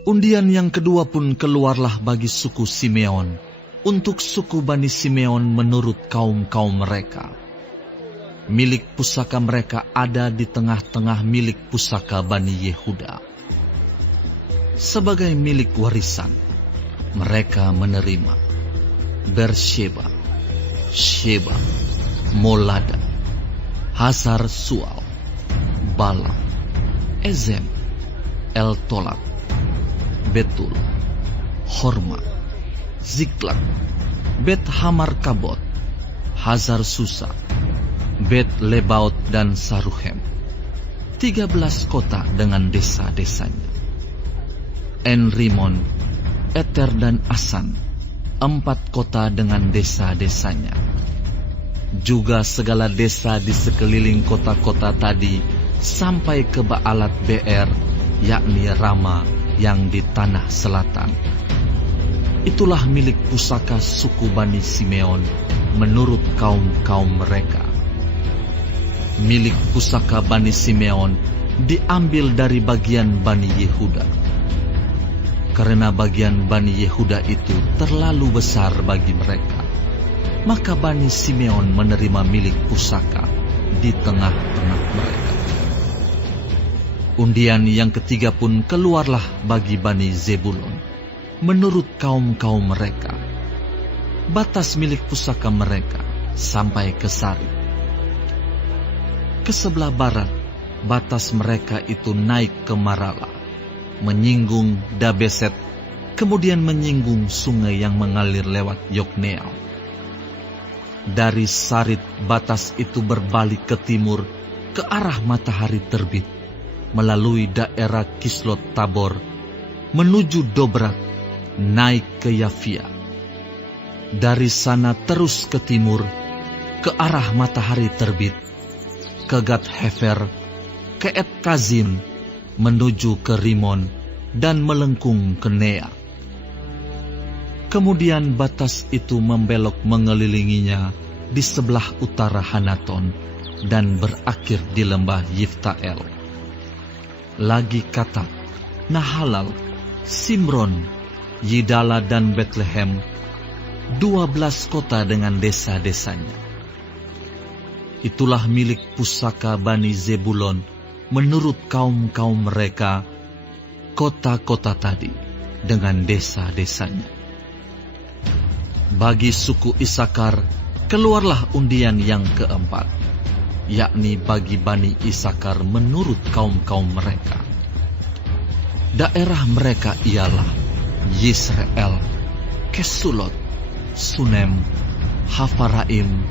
Undian yang kedua pun keluarlah bagi suku Simeon, untuk suku Bani Simeon menurut kaum-kaum mereka. Milik pusaka mereka ada di tengah-tengah milik pusaka Bani Yehuda. Sebagai milik warisan, mereka menerima Bersheba, Sheba, Molada, Hasar Sual, Bala, Ezem, El-Tolat, Betul, Horma, Ziklag, Bet Hamar Kabot, Hazar Susa, Bet Lebaot dan Saruhem. 13 kota dengan desa-desanya. En-Rimon, Eter dan Asan, 4 kota dengan desa-desanya. Juga segala desa di sekeliling kota-kota tadi sampai ke Baalat Beer, yakni Rama yang di tanah selatan. Itulah milik pusaka suku Bani Simeon menurut kaum-kaum mereka. Milik pusaka Bani Simeon diambil dari bagian Bani Yehuda. Karena bagian Bani Yehuda itu terlalu besar bagi mereka, maka Bani Simeon menerima milik pusaka di tengah-tengah mereka. Undian yang ketiga pun keluarlah bagi Bani Zebulon, menurut kaum-kaum mereka. Batas milik pusaka mereka sampai ke Sari. Ke sebelah barat, batas mereka itu naik ke Marala, menyinggung Dabeset, kemudian menyinggung sungai yang mengalir lewat Yokneam. Dari Sarit, batas itu berbalik ke timur, ke arah matahari terbit, melalui daerah Kislot Tabor, menuju Dobrat, naik ke Yafia. Dari sana terus ke timur, ke arah matahari terbit, ke Gat Hefer, ke Et Kazim, menuju ke Rimon, dan melengkung ke Nea. Kemudian batas itu membelok mengelilinginya di sebelah utara Hanaton, dan berakhir di lembah Yiftael. Lagi Katak, Nahalal, Simron, Yidala dan Betlehem, 12 kota dengan desa-desanya. Itulah milik pusaka Bani Zebulon menurut kaum-kaum mereka, kota-kota tadi dengan desa-desanya. Bagi suku Isakar keluarlah undian yang keempat, yakni bagi Bani Isakar menurut kaum-kaum mereka. Daerah mereka ialah Yisrael, Kesulot, Sunem, Hafaraim,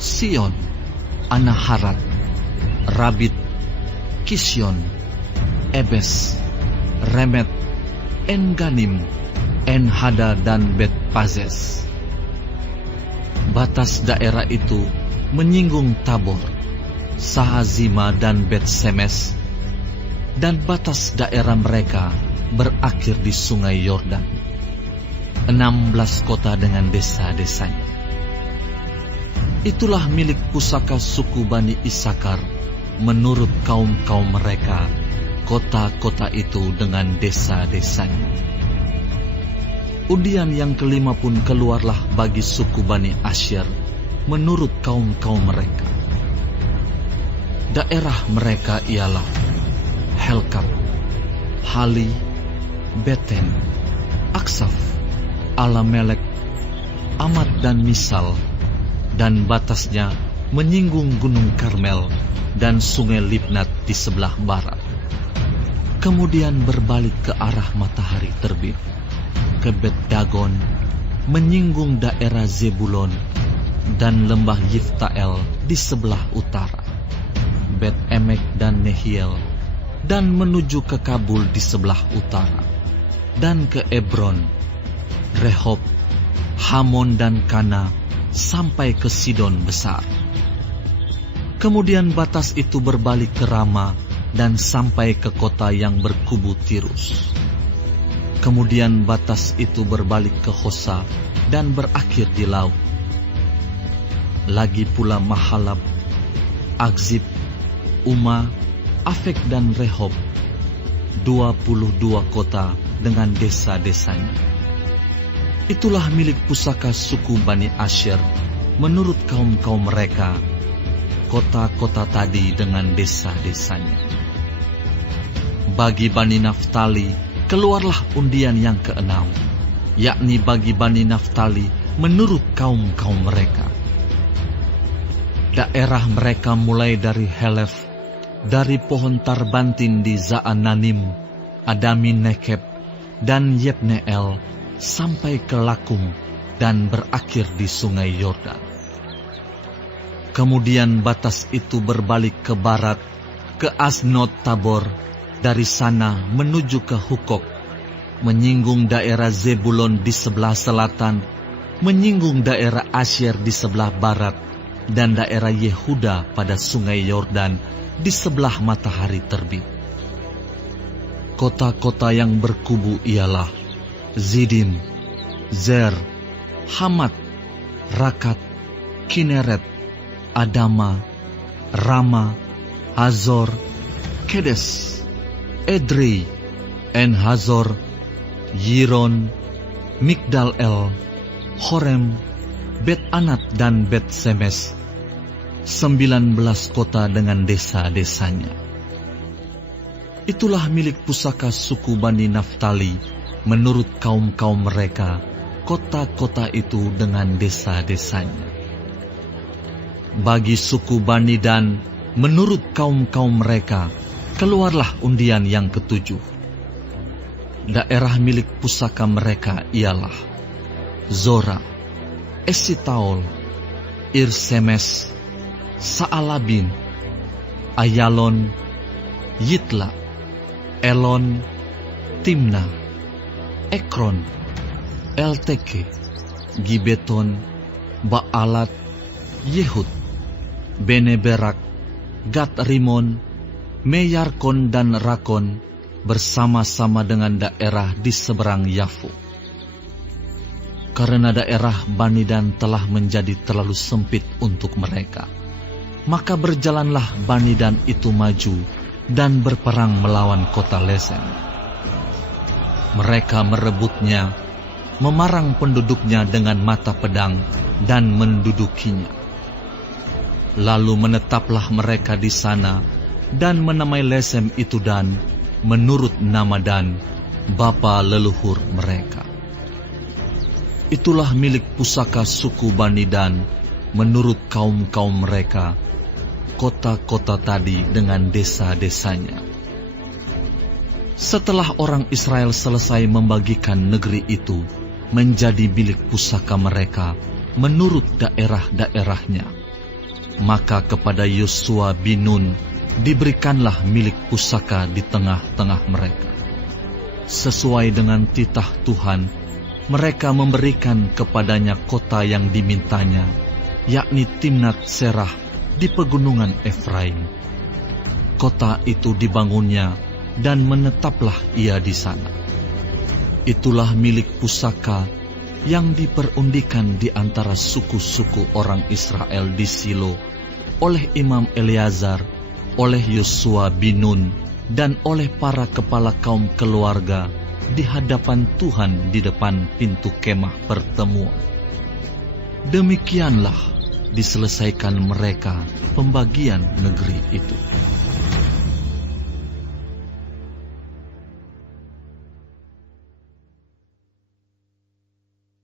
Sion, Anaharat, Rabit, Kisyon, Ebes, Remet, En-Ganim, En-Hada dan Bet-Pazes. Batas daerah itu menyinggung Tabor, Sahazima dan Bet-Semes, dan batas daerah mereka berakhir di sungai Yordan. 16 kota dengan desa-desanya. Itulah milik pusaka suku Bani Isakar menurut kaum-kaum mereka, kota-kota itu dengan desa-desanya. Undian yang kelima pun keluarlah bagi suku Bani Asyer menurut kaum-kaum mereka. Daerah mereka ialah Helkat, Hali, Beten, Aksaf, Alamelek, Amat dan Misal, dan batasnya menyinggung Gunung Karmel dan sungai Libnat di sebelah barat. Kemudian berbalik ke arah matahari terbit, ke Bet Dagon, menyinggung daerah Zebulon, dan lembah Yiftael di sebelah utara, Bet Emek dan Nehiel, dan menuju ke Kabul di sebelah utara, dan ke Ebron, Rehob, Hamon dan Kana, sampai ke Sidon besar. Kemudian batas itu berbalik ke Rama dan sampai ke kota yang berkubu Tirus. Kemudian batas itu berbalik ke Hosa dan berakhir di laut. Lagi pula Mahalab, Akzib, Uma, Afek dan Rehob, 22 kota dengan desa-desanya. Itulah milik pusaka suku Bani Asyer menurut kaum-kaum mereka, kota-kota tadi dengan desa-desanya. Bagi Bani Naftali, keluarlah undian yang keenam, yakni bagi Bani Naftali menurut kaum-kaum mereka. Daerah mereka mulai dari Helef, dari pohon Tarbantin di Zaananim, Adami Nekeb, dan Yebneel, sampai ke Lakum, dan berakhir di sungai Yordan. Kemudian batas itu berbalik ke barat, ke Asnot Tabor, dari sana menuju ke Hukok, menyinggung daerah Zebulon di sebelah selatan, menyinggung daerah Asyer di sebelah barat, dan daerah Yehuda pada sungai Yordan di sebelah matahari terbit. Kota-kota yang berkubu ialah Zidim, Zer, Hamat, Rakat, Kineret, Adama, Rama, Hazor, Kedes, Edrei, En-Hazor, Yiron, Migdal-El, Horem, Bet-Anat dan Bet-Semes, 19 kota dengan desa-desanya. Itulah milik pusaka suku Bani Naftali menurut kaum-kaum mereka, kota-kota itu dengan desa-desanya. Bagi suku Bani Dan menurut kaum-kaum mereka, keluarlah undian yang ketujuh. Daerah milik pusaka mereka ialah Zora, Esitaol, Irsemes, Saalabin, Ayalon, Yitla, Elon, Timna, Ekron, Elteke, Gibeton, Baalat, Yehud, Beneberak, Gat Rimon, Meyarkon dan Rakon bersama-sama dengan daerah di seberang Yafu. Karena daerah Bani Dan telah menjadi terlalu sempit untuk mereka, maka berjalanlah Bani Dan itu maju dan berperang melawan kota Lesem. Mereka merebutnya, memarang penduduknya dengan mata pedang dan mendudukinya. Lalu menetaplah mereka di sana dan menamai Lesem itu Dan menurut nama Dan, bapa leluhur mereka. Itulah milik pusaka suku Bani Dan menurut kaum-kaum mereka, kota-kota tadi dengan desa-desanya. Setelah orang Israel selesai membagikan negeri itu menjadi milik pusaka mereka menurut daerah-daerahnya, maka kepada Yosua bin Nun diberikanlah milik pusaka di tengah-tengah mereka. Sesuai dengan titah Tuhan, mereka memberikan kepadanya kota yang dimintanya, yakni Timnat Serah di pegunungan Efraim. Kota itu dibangunnya dan menetaplah ia di sana. Itulah milik pusaka yang diperundikan di antara suku-suku orang Israel di Silo oleh Imam Eleazar, oleh Yosua bin Nun, dan oleh para kepala kaum keluarga di hadapan Tuhan di depan pintu kemah pertemuan. Demikianlah diselesaikan mereka pembagian negeri itu.